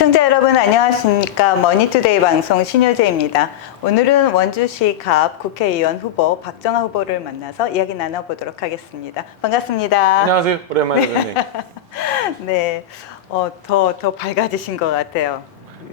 시청자 여러분 안녕하십니까. 머니투데이 방송 신효재입니다. 오늘은 원주시 갑 국회의원 후보 박정아 후보를 만나서 이야기 나눠보도록 하겠습니다. 반갑습니다. 안녕하세요. 오랜만에 뵙네요. 네, 더 밝아지신 것 같아요.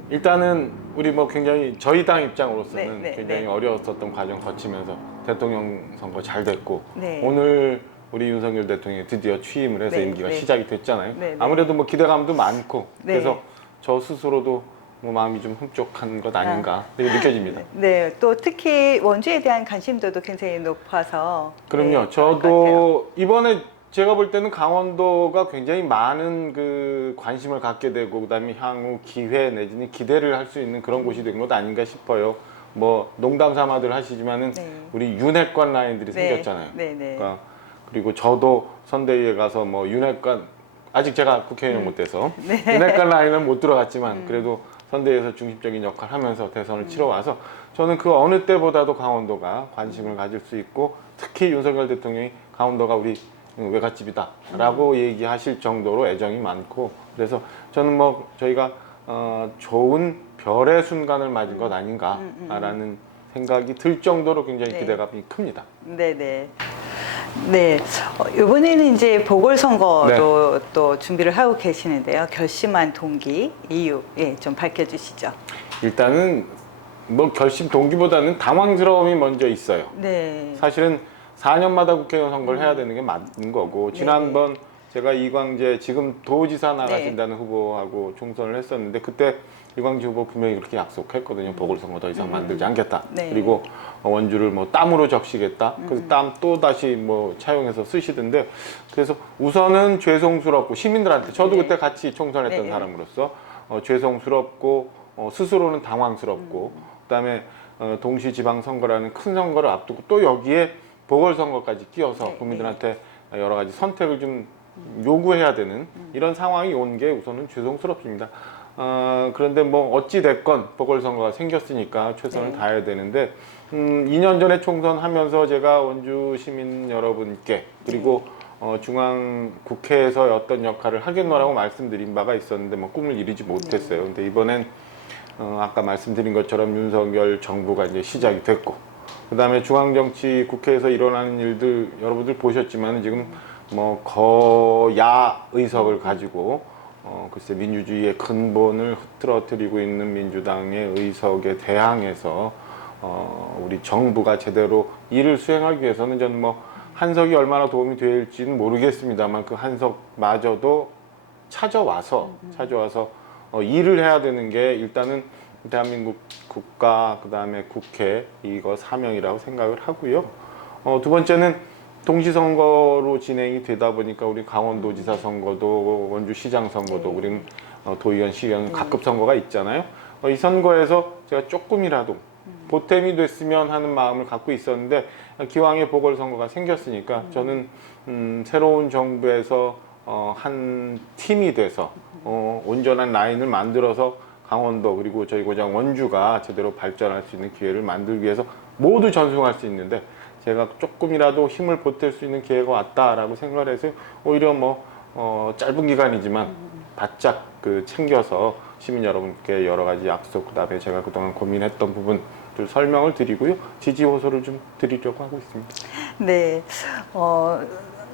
일단은 우리 뭐 굉장히 저희 당 입장으로서는 네, 굉장히 어려웠었던 과정 거치면서 대통령 선거 잘 됐고 네. 오늘 우리 윤석열 대통령이 드디어 취임을 해서 네, 임기가 네. 시작이 됐잖아요. 네, 네. 아무래도 뭐 기대감도 많고 네. 그래서 저 스스로도 뭐 마음이 좀 흡족한 것 아닌가 이렇게 느껴집니다. 네, 또 특히 원주에 대한 관심도도 굉장히 높아서. 그럼요. 네, 그럴 것 저도 이번에 제가 볼 때는 강원도가 굉장히 많은 그 관심을 갖게 되고 그다음에 향후 기회 내지는 기대를 할 수 있는 그런 곳이 된 것 아닌가 싶어요. 뭐 농담 삼아들 하시지만은 네. 우리 윤핵관 라인들이 네. 생겼잖아요. 네, 네. 그러니까 그리고 저도 선대위에 가서 뭐 윤핵관 아직 제가 국회의원 못 돼서 네. 윤핵관 라인은 못 들어갔지만 그래도 선대위에서 중심적인 역할을 하면서 대선을 치러 와서 저는 그 어느 때보다도 강원도가 관심을 가질 수 있고 특히 윤석열 대통령이 강원도가 우리 외갓집이다 라고 얘기하실 정도로 애정이 많고 그래서 저는 뭐 저희가 좋은 별의 순간을 맞은 것 아닌가 라는 생각이 들 정도로 굉장히 네. 기대감이 큽니다. 네네. 네. 이번에는 이제 보궐선거도 또 준비를 하고 계시는데요. 결심한 동기, 이유, 좀 밝혀주시죠. 일단은 뭐 결심 동기보다는 당황스러움이 먼저 있어요. 네. 사실은 4년마다 국회의원 선거를 해야 되는 게 맞는 거고 지난번 제가 이광재 지금 도지사 나가신다는 후보하고 총선을 했었는데 그때 이광재 후보 분명히 그렇게 약속했거든요. 보궐선거 더 이상 만들지 않겠다. 네. 그리고 원주를 뭐 땀으로 적시겠다. 그래서 땀 또 다시 뭐 차용해서 쓰시던데 그래서 우선은 죄송스럽고 시민들한테 저도 네. 그때 같이 총선했던 네. 사람으로서 죄송스럽고 스스로는 당황스럽고 그다음에 동시 지방선거라는 큰 선거를 앞두고 또 여기에 보궐선거까지 끼워서 네, 국민들한테 여러 가지 선택을 좀 요구해야 되는 이런 상황이 온 게 우선은 죄송스럽습니다. 그런데 뭐 어찌 됐건 보궐선거가 생겼으니까 최선을 네. 다해야 되는데 2년 전에 총선하면서 제가 원주 시민 여러분께 그리고 중앙 국회에서 어떤 역할을 하겠노라고 말씀드린 바가 있었는데 뭐 꿈을 이루지 못했어요. 근데 이번엔 아까 말씀드린 것처럼 윤석열 정부가 이제 시작이 됐고 그다음에 중앙정치 국회에서 일어나는 일들 여러분들 보셨지만 지금 뭐 거야 의석을 가지고 글쎄 민주주의의 근본을 흐트러뜨리고 있는 민주당의 의석에 대항해서 우리 정부가 제대로 일을 수행하기 위해서는 저는 뭐 한석이 얼마나 도움이 될지는 모르겠습니다만 그 한석마저도 찾아와서 일을 해야 되는 게 일단은 대한민국 국가 그다음에 국회 이거 사명이라고 생각을 하고요. 두 번째는 동시선거로 진행이 되다 보니까 우리 강원도지사 선거도 원주시장 선거도 우리는 도의원 시의원 각급 선거가 있잖아요. 이 선거에서 제가 조금이라도 보탬이 됐으면 하는 마음을 갖고 있었는데 기왕에 보궐선거가 생겼으니까 저는 새로운 정부에서 한 팀이 돼서 온전한 라인을 만들어서 강원도 그리고 저희 고장 원주가 제대로 발전할 수 있는 기회를 만들기 위해서 모두 전승할 수 있는데 제가 조금이라도 힘을 보탤 수 있는 기회가 왔다라고 생각을 해서 오히려 뭐 짧은 기간이지만 바짝 챙겨서 시민 여러분께 여러 가지 약속 그다음에 제가 그동안 고민했던 부분들 설명을 드리고요. 지지 호소를 좀 드리려고 하고 있습니다. 네.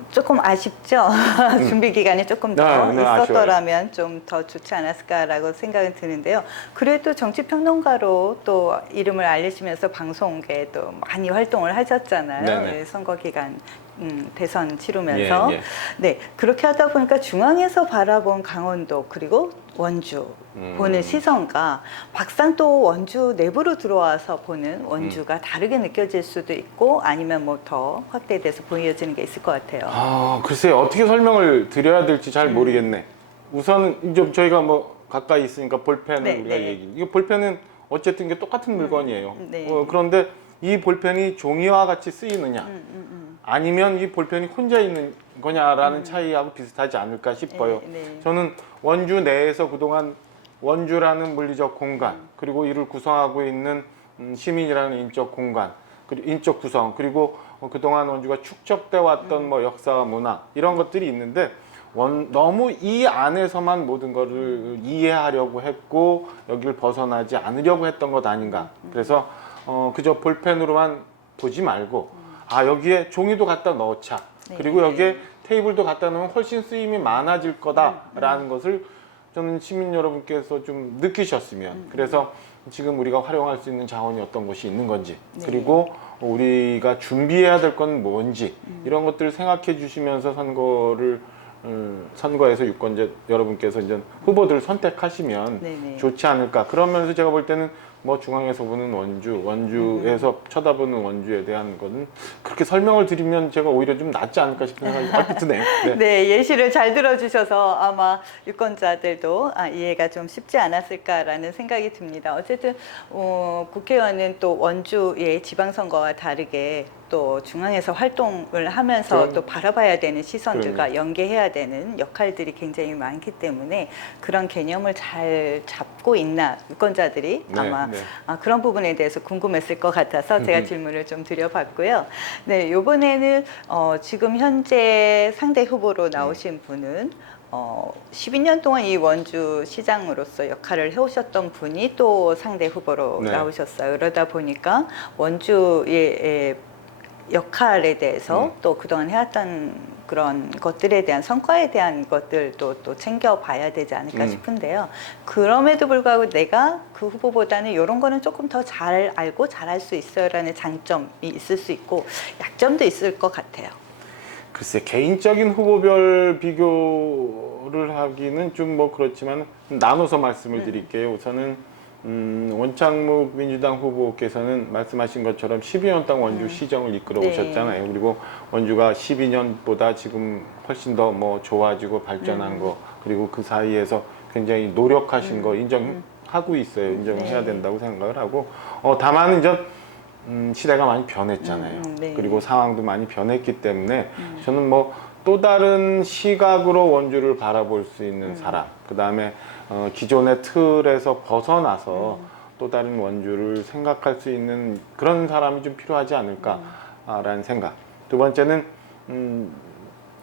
조금 아쉽죠. 준비 기간이 조금 더 네, 있었더라면 좀 더 좋지 않았을까라고 생각은 드는데요. 그래도 정치평론가로 또 이름을 알리시면서 방송계에도 많이 활동을 하셨잖아요. 네네. 선거 기간 대선 치르면서. 예. 네, 그렇게 하다 보니까 중앙에서 바라본 강원도 그리고 원주 보는 시선과 막상 또 원주 내부로 들어와서 보는 원주가 다르게 느껴질 수도 있고 아니면 뭐 더 확대돼서 보여지는 게 있을 것 같아요. 글쎄요. 어떻게 설명을 드려야 될지 잘 모르겠네. 우선은 좀 저희가 뭐 가까이 있으니까 볼펜을 네, 우리가 네. 이거 볼펜은 어쨌든 이게 똑같은 물건이에요. 네. 그런데 이 볼펜이 종이와 같이 쓰이느냐 아니면 이 볼펜이 혼자 있는 거냐라는 차이하고 비슷하지 않을까 싶어요. 네. 저는 원주 내에서 그동안 원주라는 물리적 공간 그리고 이를 구성하고 있는 시민이라는 인적 공간 그리고 인적 구성 그리고 그동안 원주가 축적돼 왔던 뭐 역사와 문화 이런 것들이 있는데 너무 이 안에서만 모든 거를 이해하려고 했고 여기를 벗어나지 않으려고 했던 것 아닌가. 그래서 그저 볼펜으로만 보지 말고 여기에 종이도 갖다 넣자. 네. 그리고 여기에 테이블도 갖다 놓으면 훨씬 쓰임이 많아질 거다라는 것을 저는 시민 여러분께서 좀 느끼셨으면 그래서 지금 우리가 활용할 수 있는 자원이 어떤 것이 있는 건지 네. 그리고 우리가 준비해야 될 건 뭔지 이런 것들을 생각해 주시면서 선거에서 유권자 여러분께서 이제 후보들을 선택하시면 네네. 좋지 않을까. 그러면서 제가 볼 때는 뭐 중앙에서 보는 원주에서 쳐다보는 원주에 대한 거는 그렇게 설명을 드리면 제가 오히려 좀 낫지 않을까 싶은 생각이 얼핏 드네요. 네. 네, 예시를 잘 들어주셔서 아마 유권자들도 이해가 좀 쉽지 않았을까라는 생각이 듭니다. 어쨌든 국회의원은 또 원주의 지방선거와 다르게 또 중앙에서 활동을 하면서 또 바라봐야 되는 시선들과 연계해야 되는 역할들이 굉장히 많기 때문에 그런 개념을 잘 잡고 있나 유권자들이 네, 아마 네. 그런 부분에 대해서 궁금했을 것 같아서 제가 질문을 좀 드려봤고요. 네, 이번에는 지금 현재 상대 후보로 나오신 분은 12년 동안 이 원주 시장으로서 역할을 해오셨던 분이 또 상대 후보로 네. 나오셨어요. 그러다 보니까 원주의 역할에 대해서 또 그동안 해왔던 그런 것들에 대한 성과에 대한 것들도 또 챙겨봐야 되지 않을까 싶은데요. 그럼에도 불구하고 내가 그 후보보다는 이런 거는 조금 더 잘 알고 잘할 수 있어요라는 장점이 있을 수 있고 약점도 있을 것 같아요. 글쎄 개인적인 후보별 비교를 하기는 좀 뭐 그렇지만 나눠서 말씀을 드릴게요. 우선은 원창묵 민주당 후보께서는 말씀하신 것처럼 12년 동안 원주 시정을 이끌어 네. 오셨잖아요. 그리고 원주가 12년보다 지금 훨씬 더 뭐 좋아지고 발전한 거 그리고 그 사이에서 굉장히 노력하신 거 인정하고 있어요. 인정해야 네. 된다고 생각을 하고 다만 이제 시대가 많이 변했잖아요. 네. 그리고 상황도 많이 변했기 때문에 저는 뭐 또 다른 시각으로 원주를 바라볼 수 있는 사람, 그 다음에 기존의 틀에서 벗어나서 또 다른 원주를 생각할 수 있는 그런 사람이 좀 필요하지 않을까라는 생각. 두 번째는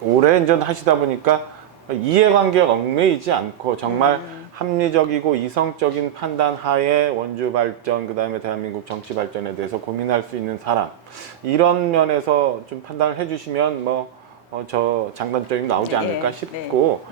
오래 이제 하시다 보니까 이해관계에 얽매이지 않고 정말 합리적이고 이성적인 판단 하에 원주 발전, 그 다음에 대한민국 정치 발전에 대해서 고민할 수 있는 사람. 이런 면에서 좀 판단을 해주시면 저 장단점이 나오지 않을까 싶고,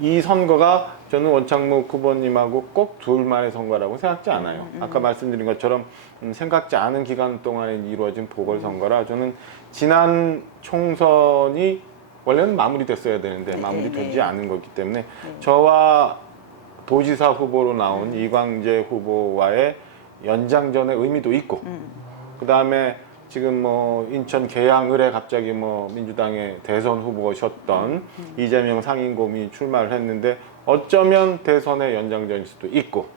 이 선거가 저는 원창묵 후보님하고 꼭 둘만의 선거라고 생각지 않아요. 아까 말씀드린 것처럼 생각지 않은 기간 동안에 이루어진 보궐선거라 저는 지난 총선이 원래는 마무리됐어야 되는데 마무리되지 않은 거기 때문에 저와 도지사 후보로 나온 이광재 후보와의 연장전의 의미도 있고 그 다음에 지금 뭐 인천 계양을에 갑자기 뭐 민주당의 대선 후보셨던 이재명 상임고문이 출마를 했는데 어쩌면 대선의 연장전일 수도 있고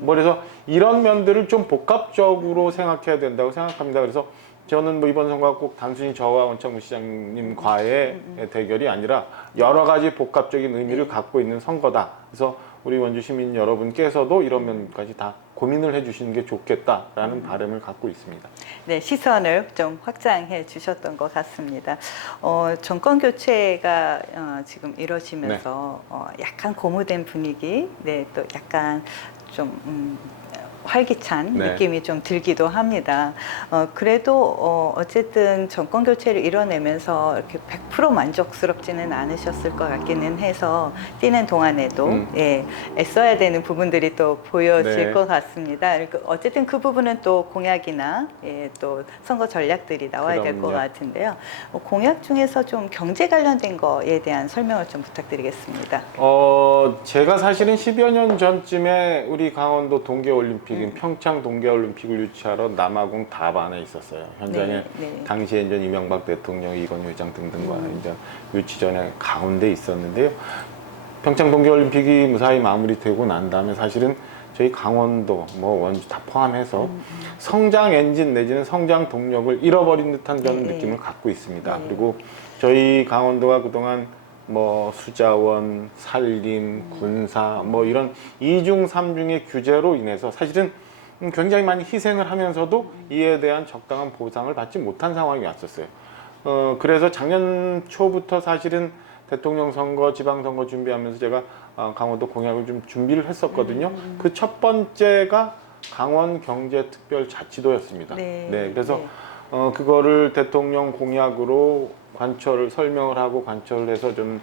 뭐 그래서 이런 면들을 좀 복합적으로 생각해야 된다고 생각합니다. 그래서 저는 뭐 이번 선거가 꼭 단순히 저와 원창묵 시장님과의 대결이 아니라 여러 가지 복합적인 의미를 갖고 있는 선거다. 그래서 우리 원주 시민 여러분께서도 이런 면까지 다 고민을 해주시는 게 좋겠다라는 바람을 갖고 있습니다. 네, 시선을 좀 확장해 주셨던 것 같습니다. 정권 교체가 지금 이루어지면서 약간 고무된 분위기, 네, 또 약간 좀 활기찬 느낌이 좀 들기도 합니다. 그래도 어쨌든 정권 교체를 이뤄내면서 이렇게 100% 만족스럽지는 않으셨을 것 같기는 해서 뛰는 동안에도 애써야 되는 부분들이 또 보여질 것 같습니다. 어쨌든 그 부분은 또 공약이나 또 선거 전략들이 나와야 될 것 같은데요. 공약 중에서 좀 경제 관련된 거에 대한 설명을 좀 부탁드리겠습니다. 제가 사실은 10여 년 전쯤에 우리 강원도 동계올림픽 평창 동계올림픽을 유치하러 남아공 다반에 있었어요. 현장에 당시에 이제 이명박 대통령, 이건희 회장 등등과 이제 유치 전에 가운데 있었는데요. 평창 동계올림픽이 무사히 마무리되고 난 다음에 사실은 저희 강원도, 뭐 원주 다 포함해서 성장 엔진 내지는 성장 동력을 잃어버린 듯한 그런 느낌을 갖고 있습니다. 그리고 저희 강원도가 그동안 뭐 수자원, 산림, 군사 뭐 이런 이중 삼중의 규제로 인해서 사실은 굉장히 많이 희생을 하면서도 이에 대한 적당한 보상을 받지 못한 상황이 왔었어요. 그래서 작년 초부터 사실은 대통령 선거, 지방선거 준비하면서 제가 강원도 공약을 좀 준비를 했었거든요. 그 첫 번째가 강원경제특별자치도였습니다. 네. 그래서 네. 그거를 대통령 공약으로 설명을 하고 관철을 해서 좀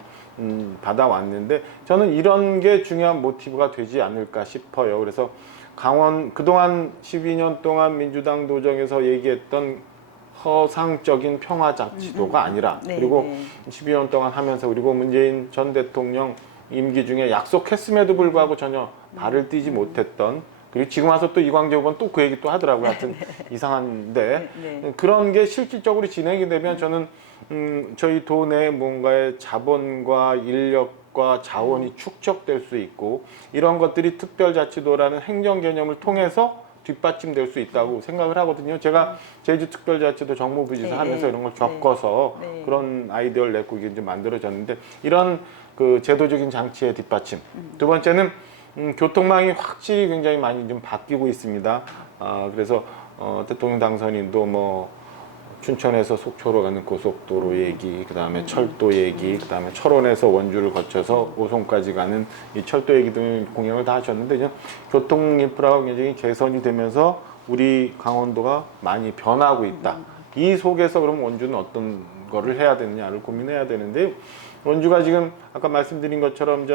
받아왔는데 저는 이런 게 중요한 모티브가 되지 않을까 싶어요. 그래서 그동안 12년 동안 민주당 도정에서 얘기했던 허상적인 평화자치도가 아니라 네, 그리고 네. 12년 동안 하면서 그리고 문재인 전 대통령 임기 중에 약속했음에도 불구하고 전혀 발을 띄지 못했던 그리고 지금 와서 또 이광재 후보는 또 그 얘기 또 하더라고요. 하여튼 이상한데 네. 그런 게 실질적으로 진행이 되면 저는 저희 도내 뭔가의 자본과 인력과 자원이 축적될 수 있고 이런 것들이 특별자치도라는 행정 개념을 통해서 뒷받침될 수 있다고 생각을 하거든요. 제가 제주특별자치도 정무부지사 네, 하면서 이런 걸 네. 겪어서 네. 그런 아이디어를 내고 이게 이제 만들어졌는데 이런 그 제도적인 장치의 뒷받침. 두 번째는 교통망이 확실히 굉장히 많이 좀 바뀌고 있습니다. 그래서 대통령 당선인도 뭐 춘천에서 속초로 가는 고속도로 얘기, 그 다음에 철도 얘기, 그 다음에 철원에서 원주를 거쳐서 오송까지 가는 이 철도 얘기 등 공약을 다 하셨는데 이제 교통 인프라가 굉장히 개선이 되면서 우리 강원도가 많이 변하고 있다. 이 속에서 그럼 원주는 어떤 거를 해야 되느냐를 고민해야 되는데 원주가 지금 아까 말씀드린 것처럼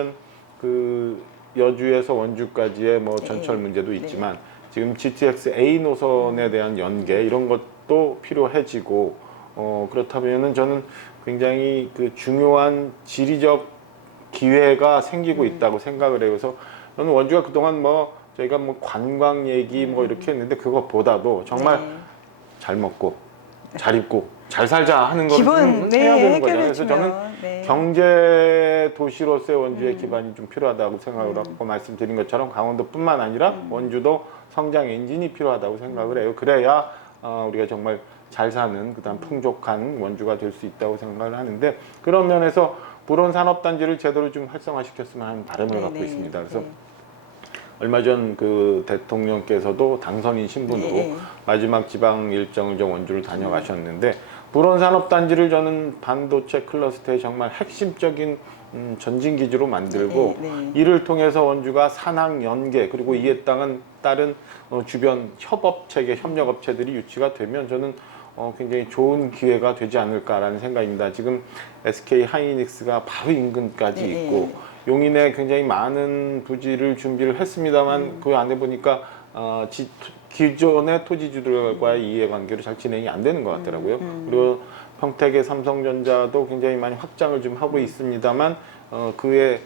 그 여주에서 원주까지의 뭐 전철 문제도 있지만 지금 GTX A 노선에 대한 연계 이런 것도 필요해지고 그렇다면은 저는 굉장히 그 중요한 지리적 기회가 생기고 있다고 생각을 해요. 그래서 저는 원주가 그동안 뭐 저희가 뭐 관광 얘기 뭐 이렇게 했는데 그것보다도 정말 네. 잘 먹고 잘 입고 잘 살자 하는 거를 기본 좀 해야 되는 거죠. 해결해 그래서 저는 주면 네. 경제 도시로서의 원주의 기반이 좀 필요하다고 생각을 하고 말씀드린 것처럼 강원도뿐만 아니라 원주도 성장 엔진이 필요하다고 생각을 해요. 그래야 우리가 정말 잘 사는 그다음 풍족한 원주가 될 수 있다고 생각을 하는데 그런 면에서 불온 산업단지를 제대로 좀 활성화시켰으면 하는 바람을 갖고 네. 있습니다. 그래서 네. 얼마 전 그 대통령께서도 당선인 신분으로 네. 마지막 지방 일정을 좀 원주를 다녀가셨는데 불온 산업단지를 저는 반도체 클러스터의 정말 핵심적인 전진 기지로 만들고 이를 통해서 원주가 산학 연계 그리고 이에 따른 주변 협업 체계 협력 업체들이 유치가 되면 저는 굉장히 좋은 기회가 되지 않을까라는 생각입니다. 지금 SK 하이닉스가 바로 인근까지 있고 용인에 굉장히 많은 부지를 준비를 했습니다만 그 안에 보니까 기존의 토지주들과의 이해관계로 잘 진행이 안 되는 것 같더라고요. 그리고 평택의 삼성전자도 굉장히 많이 확장을 좀 하고 있습니다만 그에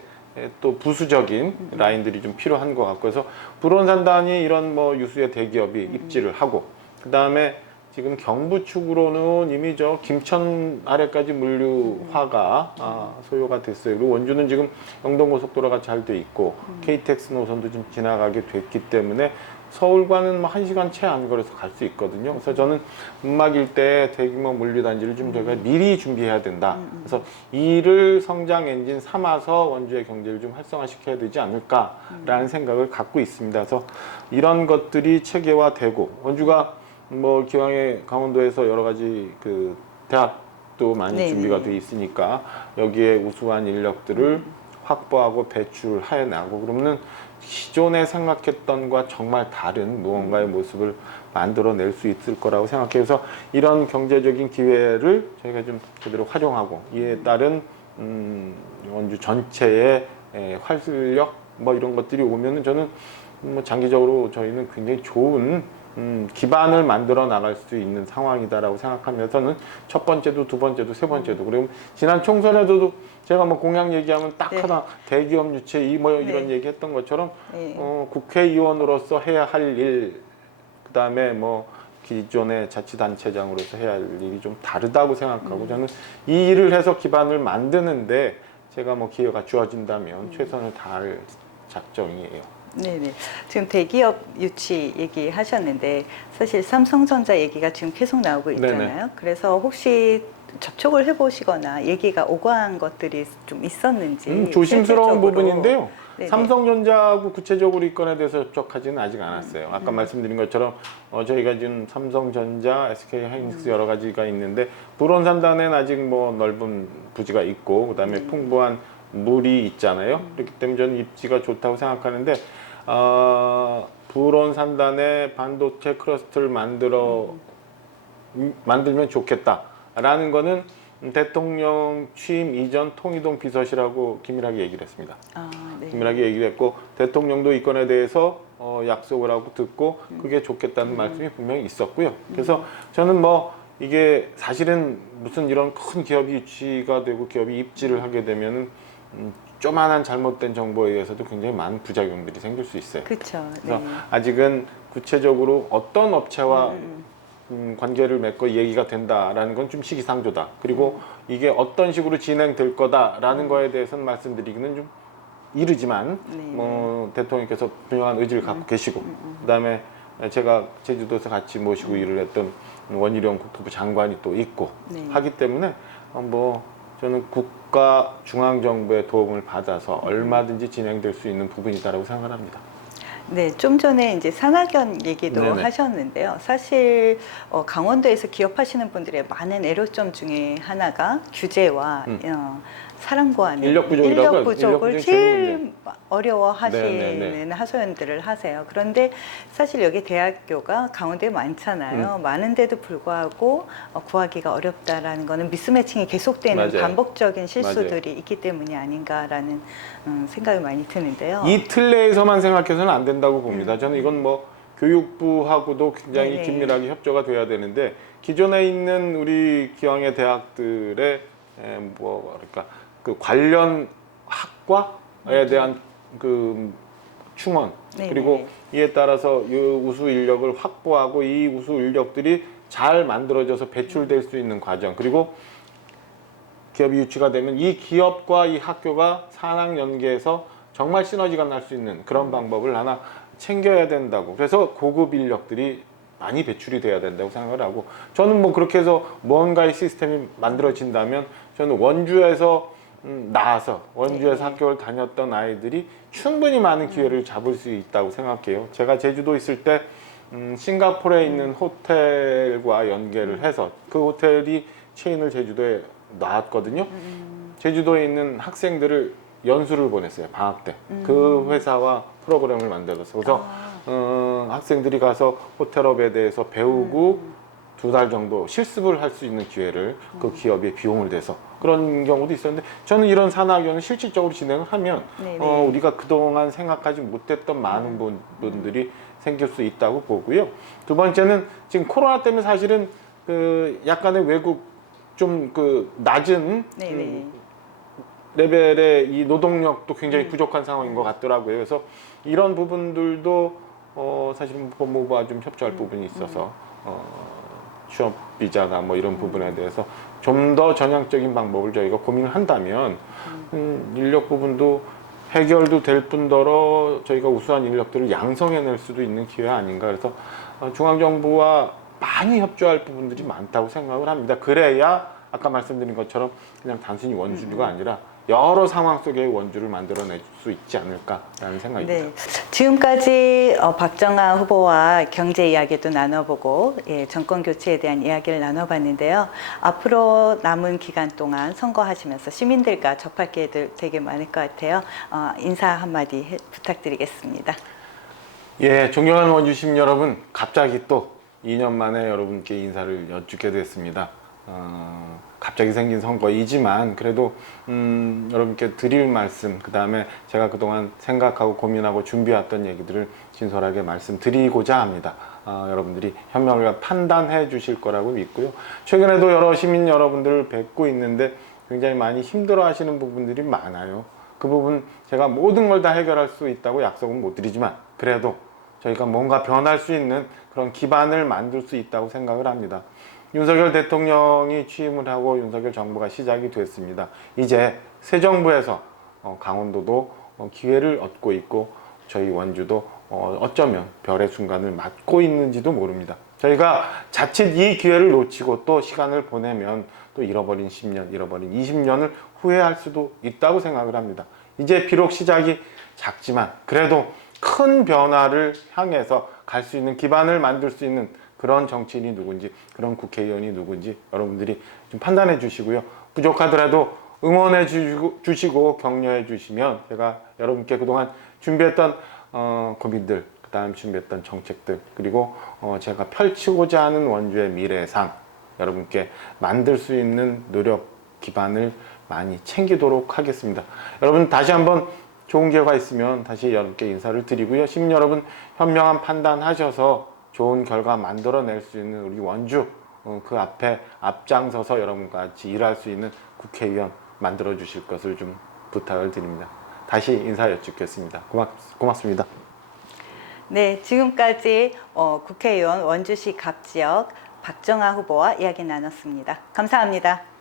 또 부수적인 라인들이 좀 필요한 것 같고 해서 불온산단이 이런 뭐 유수의 대기업이 입지를 하고 그 다음에 지금 경부 축으로는 이미 저 김천 아래까지 물류화가 소요가 됐어요. 그리고 원주는 지금 영동고속도로가 잘 돼 있고 KTX 노선도 좀 지나가게 됐기 때문에 서울과는 뭐 1시간 채 안 걸어서 갈 수 있거든요. 그래서 저는 문막 일대 대규모 물류단지를 좀 저희가 미리 준비해야 된다. 그래서 이를 성장 엔진 삼아서 원주의 경제를 좀 활성화시켜야 되지 않을까라는 생각을 갖고 있습니다. 그래서 이런 것들이 체계화되고 원주가 뭐 기왕에 강원도에서 여러 가지 그 대학도 많이 준비가 돼 있으니까 여기에 우수한 인력들을 확보하고 배출해 나가고 그러면은 기존에 생각했던 것과 정말 다른 무언가의 모습을 만들어낼 수 있을 거라고 생각해서 이런 경제적인 기회를 저희가 좀 제대로 활용하고 이에 따른 원주 전체의 활력 뭐 이런 것들이 오면은 저는 뭐 장기적으로 저희는 굉장히 좋은 기반을 만들어 나갈 수 있는 상황이다라고 생각하면서는 첫 번째도 두 번째도 세 번째도 그리고 지난 총선에도 제가 뭐 공약 얘기하면 딱 하나 대기업 유치 이런 얘기했던 것처럼 국회의원으로서 해야 할 일 그다음에 뭐 기존의 자치단체장으로서 해야 할 일이 좀 다르다고 생각하고 저는 이 일을 해서 기반을 만드는데 제가 뭐 기회가 주어진다면 최선을 다할 작정이에요. 네네. 지금 대기업 유치 얘기하셨는데 사실 삼성전자 얘기가 지금 계속 나오고 있잖아요. 네네. 그래서 혹시 접촉을 해보시거나 얘기가 오가는 것들이 좀 있었는지 조심스러운 실질적으로. 부분인데요. 네네. 삼성전자하고 구체적으로 이 건에 대해서 접촉하지는 아직 않았어요. 아까 말씀드린 것처럼 저희가 지금 삼성전자, SK하이닉스 여러 가지가 있는데 불원산단에는 아직 뭐 넓은 부지가 있고 그다음에 풍부한 물이 있잖아요. 그렇기 때문에 저는 입지가 좋다고 생각하는데 불원산단에 반도체 클러스터를 만들면 좋겠다라는 거는 대통령 취임 이전 통이동 비서실하고 긴밀하게 얘기를 했습니다. 네. 긴밀하게 얘기를 했고 대통령도 이 건에 대해서 약속을 하고 듣고 그게 좋겠다는 말씀이 분명히 있었고요. 그래서 저는 뭐 이게 사실은 무슨 이런 큰 기업이 유치가 되고 기업이 입지를 하게 되면은 조만한 잘못된 정보에 의해서도 굉장히 많은 부작용들이 생길 수 있어요. 그렇죠. 그래서 네. 아직은 구체적으로 어떤 업체와 관계를 맺고 얘기가 된다라는 건 좀 시기상조다. 그리고 이게 어떤 식으로 진행될 거다라는 거에 대해서는 말씀드리기는 좀 이르지만 뭐 대통령께서 분명한 의지를 갖고 계시고 그다음에 제가 제주도에서 같이 모시고 일을 했던 원희룡 국토부 장관이 또 있고 하기 때문에 뭐 저는 국가 중앙정부의 도움을 받아서 얼마든지 진행될 수 있는 부분이다라고 생각을 합니다. 네, 좀 전에 이제 산학연 얘기도 네네. 하셨는데요. 사실 강원도에서 기업하시는 분들의 많은 애로점 중에 하나가 규제와 사람 구하는 인력 부족이라고요. 인력 인력 부족을 부족이 제일 제일 어려워하시는 네네네. 하소연들을 하세요. 그런데 사실 여기 대학교가 강원도에 많잖아요. 많은데도 불구하고 구하기가 어렵다라는 거는 미스매칭이 계속되는 맞아요. 반복적인 실수들이 있기 때문이 아닌가라는 생각이 많이 드는데요. 이 틀 내에서만 생각해서는 안 된다고 봅니다. 저는 이건 뭐 교육부하고도 굉장히 네네. 긴밀하게 협조가 돼야 되는데 기존에 있는 우리 기왕의 대학들의 뭐 그러니까 그 관련 학과에 대한 그 충원 네네. 그리고 이에 따라서 이 우수 인력을 확보하고 이 우수 인력들이 잘 만들어져서 배출될 수 있는 과정 그리고 기업이 유치가 되면 이 기업과 이 학교가 산학 연계해서 정말 시너지가 날 수 있는 그런 방법을 하나 챙겨야 된다고. 그래서 고급 인력들이 많이 배출이 돼야 된다고 생각을 하고 저는 뭐 그렇게 해서 뭔가의 시스템이 만들어진다면 저는 원주에서 나와서 원주에서 학교를 다녔던 아이들이 충분히 많은 기회를 잡을 수 있다고 생각해요. 제가 제주도 있을 때 싱가포르에 있는 호텔과 연계를 해서 그 호텔이 체인을 제주도에 놨거든요. 제주도에 있는 학생들을 연수를 보냈어요. 방학 때. 그 회사와 프로그램을 만들어서. 그래서 학생들이 가서 호텔업에 대해서 배우고 2달 정도 실습을 할 수 있는 기회를 그 기업에 비용을 대서 그런 경우도 있었는데 저는 이런 산학연을 실질적으로 진행을 하면 우리가 그동안 생각하지 못했던 많은 부분들이 생길 수 있다고 보고요. 두 번째는 지금 코로나 때문에 사실은 그 약간의 외국 좀 그 낮은 레벨의 이 노동력도 굉장히 부족한 상황인 것 같더라고요. 그래서 이런 부분들도 사실은 법무부와 좀 협조할 부분이 있어서 취업 비자나 뭐 이런 부분에 대해서 좀 더 전향적인 방법을 저희가 고민을 한다면 인력 부분도 해결도 될 뿐더러 저희가 우수한 인력들을 양성해낼 수도 있는 기회 아닌가. 그래서 중앙정부와 많이 협조할 부분들이 많다고 생각을 합니다. 그래야 아까 말씀드린 것처럼 그냥 단순히 원주가 아니라 여러 상황 속의 원주를 만들어낼 수 있지 않을까라는 생각입니다. 네, 지금까지 박정아 후보와 경제 이야기도 나눠보고 정권 교체에 대한 이야기를 나눠봤는데요. 앞으로 남은 기간 동안 선거하시면서 시민들과 접할 기회들 되게 많을 것 같아요. 인사 한마디 부탁드리겠습니다. 예, 존경하는 원주 시민 여러분, 갑자기 또 2년 만에 여러분께 인사를 여쭙게 됐습니다. 갑자기 생긴 선거이지만 그래도 여러분께 드릴 말씀 그 다음에 제가 그동안 생각하고 고민하고 준비했던 얘기들을 진솔하게 말씀드리고자 합니다. 여러분들이 현명하게 판단해 주실 거라고 믿고요. 최근에도 여러 시민 여러분들을 뵙고 있는데 굉장히 많이 힘들어 하시는 부분들이 많아요. 그 부분 제가 모든 걸 다 해결할 수 있다고 약속은 못 드리지만 그래도 저희가 뭔가 변할 수 있는 그런 기반을 만들 수 있다고 생각을 합니다. 윤석열 대통령이 취임을 하고 윤석열 정부가 시작이 됐습니다. 이제 새 정부에서 강원도도 기회를 얻고 있고 저희 원주도 어쩌면 별의 순간을 맞고 있는지도 모릅니다. 저희가 자칫 이 기회를 놓치고 또 시간을 보내면 또 잃어버린 10년, 잃어버린 20년을 후회할 수도 있다고 생각을 합니다. 이제 비록 시작이 작지만 그래도 큰 변화를 향해서 갈 수 있는 기반을 만들 수 있는 그런 정치인이 누군지, 그런 국회의원이 누군지 여러분들이 좀 판단해 주시고요. 부족하더라도 응원해 주시고 격려해 주시면 제가 여러분께 그동안 준비했던 고민들, 그 다음 준비했던 정책들, 그리고 제가 펼치고자 하는 원주의 미래상 여러분께 만들 수 있는 노력 기반을 많이 챙기도록 하겠습니다. 여러분 다시 한번 좋은 기회가 있으면 다시 여러분께 인사를 드리고요. 시민 여러분 현명한 판단하셔서 좋은 결과 만들어낼 수 있는 우리 원주 그 앞에 앞장서서 여러분과 같이 일할 수 있는 국회의원 만들어 주실 것을 좀 부탁을 드립니다. 다시 인사 여쭙겠습니다. 고맙습니다. 네, 지금까지 국회의원 원주시 갑지역 박정아 후보와 이야기 나눴습니다. 감사합니다.